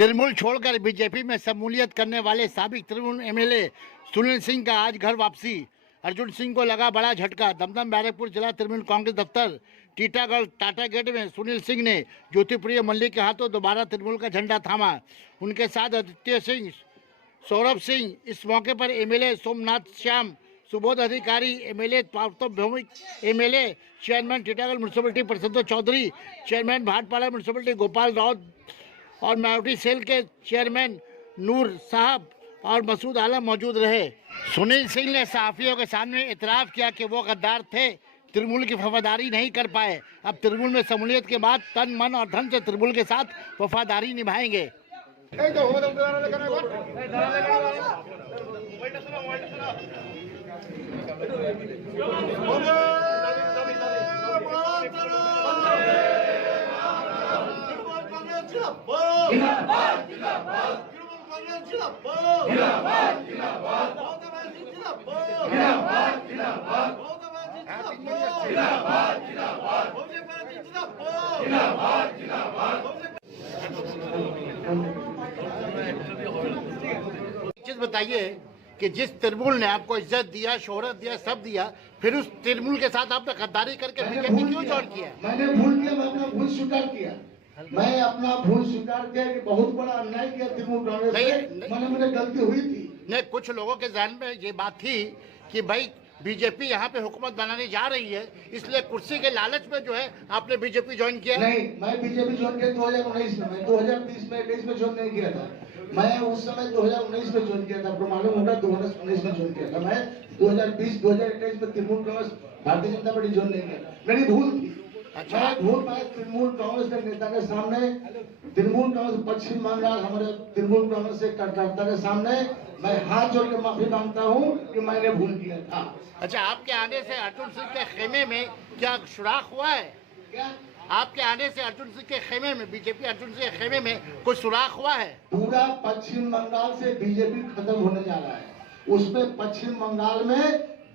तृणमूल छोड़कर बीजेपी में शमूलियत करने वाले साबिक तृणमूल एमएलए सुनील सिंह का आज घर वापसी। अर्जुन सिंह को लगा बड़ा झटका। दमदम बैरकपुर जिला तृणमूल कांग्रेस दफ्तर टीटागढ़ टाटा गेट में सुनील सिंह ने ज्योतिप्रिय मल्लिक के हाथों दोबारा तृणमूल का झंडा थामा। उनके साथ आदित्य सिंह, सौरभ सिंह, इस मौके पर MLA Somnath Shyam, Subodh Adhikari, MLA Partha Bhowmick, MLA chairman Titagarh municipality Prasiddha Chowdhury, chairman Bhatpara municipality Gopal Raut और माइनॉरिटी सेल के चेयरमैन नूर साहब और मसूद आलम मौजूद रहे। सुनील सिंह ने सहाफियों के सामने इतराफ़ किया कि वो गद्दार थे, तृणमूल की वफादारी नहीं कर पाए। अब तृणमूल में शमूलियत के बाद तन मन और धन से तृणमूल के साथ वफादारी निभाएंगे। चीज बताइए कि जिस तृणमूल ने आपको इज्जत दिया, शोहरत दिया, सब दिया, फिर उस तृणमूल के साथ आपने गद्दारी करके बीजेपी क्यों ज्वाइन किया? मैंने भूल किया, मैं अपना भूल स्वीकार किया। मैं अपना भूल स्वीकार किया कि बहुत बड़ा अन्याय किया तृणमूल कांग्रेस से। मैंने गलती हुई थी। नहीं, कुछ लोगों के ज़हन में ये बात थी कि भाई बीजेपी यहाँ पे हुकूमत बनाने जा रही है, इसलिए कुर्सी के लालच में जो है आपने बीजेपी ज्वाइन किया। नहीं, मैं बीजेपी ज्वाइन किया 2019 में। मैं 2020 में 21 में ज्वाइन नहीं किया था। मैं उस समय 2019 में ज्वाइन किया था। आपको मालूम होगा 2019 में ज्वाइन किया था। मैं 2020-2021 में तृणमूल कांग्रेस भारतीय जनता पार्टी ज्वाइन नहीं किया। मेरी भूल थी। अच्छा, मैं तृणमूल कांग्रेस के नेता के सामने, तृणमूल कांग्रेस पश्चिम बंगाल हमारे तृणमूल कांग्रेस के कार्यकर्ता के सामने मैं हाथ जोड़ के माफी मांगता हूं कि मैंने भूल किया था। अच्छा, आपके आने से अर्जुन सिंह के खेमे में क्या सुराख हुआ है? क्या आपके आने से अर्जुन सिंह के खेमे में, बीजेपी अर्जुन सिंह के खेमे में कुछ सुराख हुआ है? पूरा पश्चिम बंगाल से बीजेपी खत्म होने जा रहा है। उसमें पश्चिम बंगाल में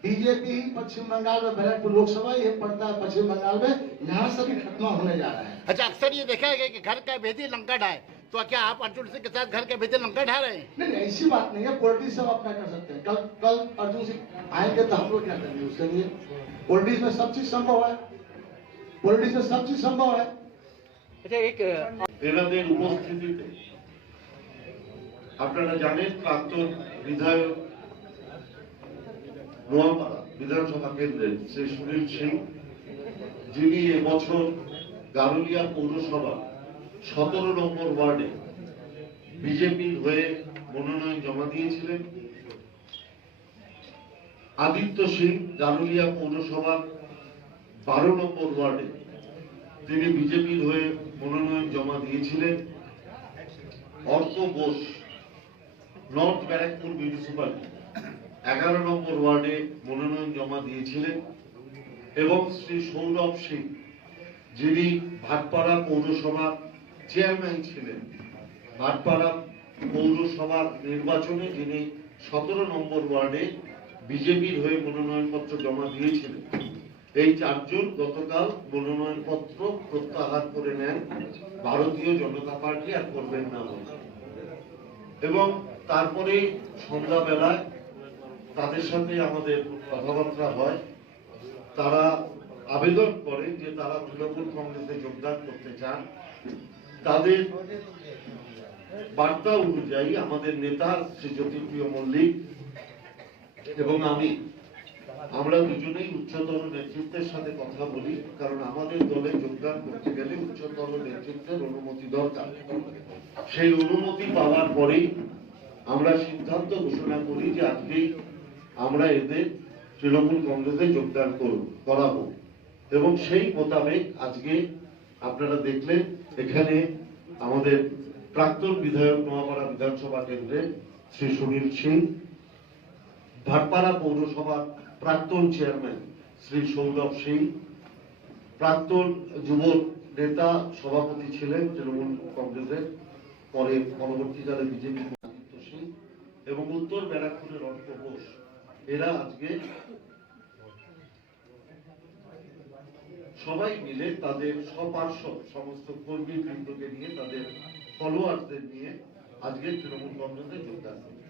बीजेपी, पश्चिम बंगाल में बैरकपुर लोकसभा ये पड़ता है पश्चिम बंगाल में, यहाँ से भी खत्म होने जा रहा है। अच्छा, अक्सर ये देखा है कि घर का भेदी लंका ढाए, तो क्या आप अर्जुन सिंह के साथ घर के भेदी लंका ढा रहे हैं? नहीं, ऐसी बात नहीं है। पॉलिटिक्स सब अपना कर सकते हैं। कल अर्जुन सिंह आएंगे तो हम लोग क्या करेंगे उसके लिए? पॉलिटिक्स में सब चीज संभव है। पॉलिटिक्स में सब चीज संभव है। अच्छा, एक এনাদের উপস্থিতিতে আপনারা জানেন প্রাক্তন বিধায়ক নোয়াপাড়া বিধানসভা কেন্দ্রের শ্রী সুনীল সিং, যিনি এবছর গারুলিয়া পৌরসভা 17 নম্বর ওয়ার্ডে বিজেপির হয়ে মনোনয়ন জমা দিয়েছিলেন। আদিত্য সিং গারুলিয়া পৌরসভার 12 নম্বর ওয়ার্ডে তিনি বিজেপির হয়ে মনোনয়ন জমা দিয়েছিলেন। অর্ক বোস নর্থ ব্যারাকপুর মিউনিসিপালিটি 11 নম্বর ওয়ার্ডে মনোনয়ন জমা দিয়েছিলেন এবং শ্রী সৌরভ সিং, যিনি ভাটপাড়া পৌরসভার চেয়ারম্যান ছিলেন, ভাটপাড়া পৌরসভার নির্বাচনে যিনি 17 নম্বর ওয়ার্ডে বিজেপির হয়ে মনোনয়নপত্র জমা দিয়েছিলেন। এই চারজন গতকাল মনোনয়নপত্র প্রত্যাহার করে নেন। ভারতীয় জনতা পার্টি আর করবেন না বলে, এবং তারপরে সন্ধ্যাবেলায় তাদের সাথে আমাদের কথাবার্তা হয়। তারা আবেদন করেন যে তারা তৃণমূল কংগ্রেসে যোগদান করতে চান। তাদের বার্তা অনুযায়ী আমাদের নেতা শ্রী জ্যোতিপ্রিয় মল্লিক এবং আমরা দুজনেই উচ্চতর নেতৃত্বের সাথে কথা বলি, কারণ আমাদের দলে যোগদান করতে গেলে উচ্চতর নেতৃত্বের অনুমতি দরকার। সেই অনুমতি পাওয়ার পরেই আমরা সিদ্ধান্ত ঘোষণা করি যে আজকেই আমরা এদের তৃণমূল কংগ্রেসে যোগদান করাবো, এবং সেই মোতাবেক আজকে আপনারা দেখলেন এখানে আমাদের প্রাক্তন বিধায়ক নোয়াপাড়া বিধানসভা কেন্দ্রের শ্রী সুনীল সিং, ভাটপাড়া পৌরসভার প্রাক্তন চেয়ারম্যান শ্রী সৌরভ সিং, প্রাক্তন যুব নেতা সভাপতি ছিলেন তৃণমূল কংগ্রেসের, পরে পরবর্তীকালে বিজেপি আদিত্য সিং, এবং উত্তর ব্যারাকপুরের অর্ক বোস, এরা আজকে সবাই মিলে তাদের স্বপার্শ্বদ সমস্ত কর্মী বৃন্দকে নিয়ে, তাদের ফলোয়ার্সদের নিয়ে আজকে তৃণমূল কংগ্রেসে যোগদান করবে।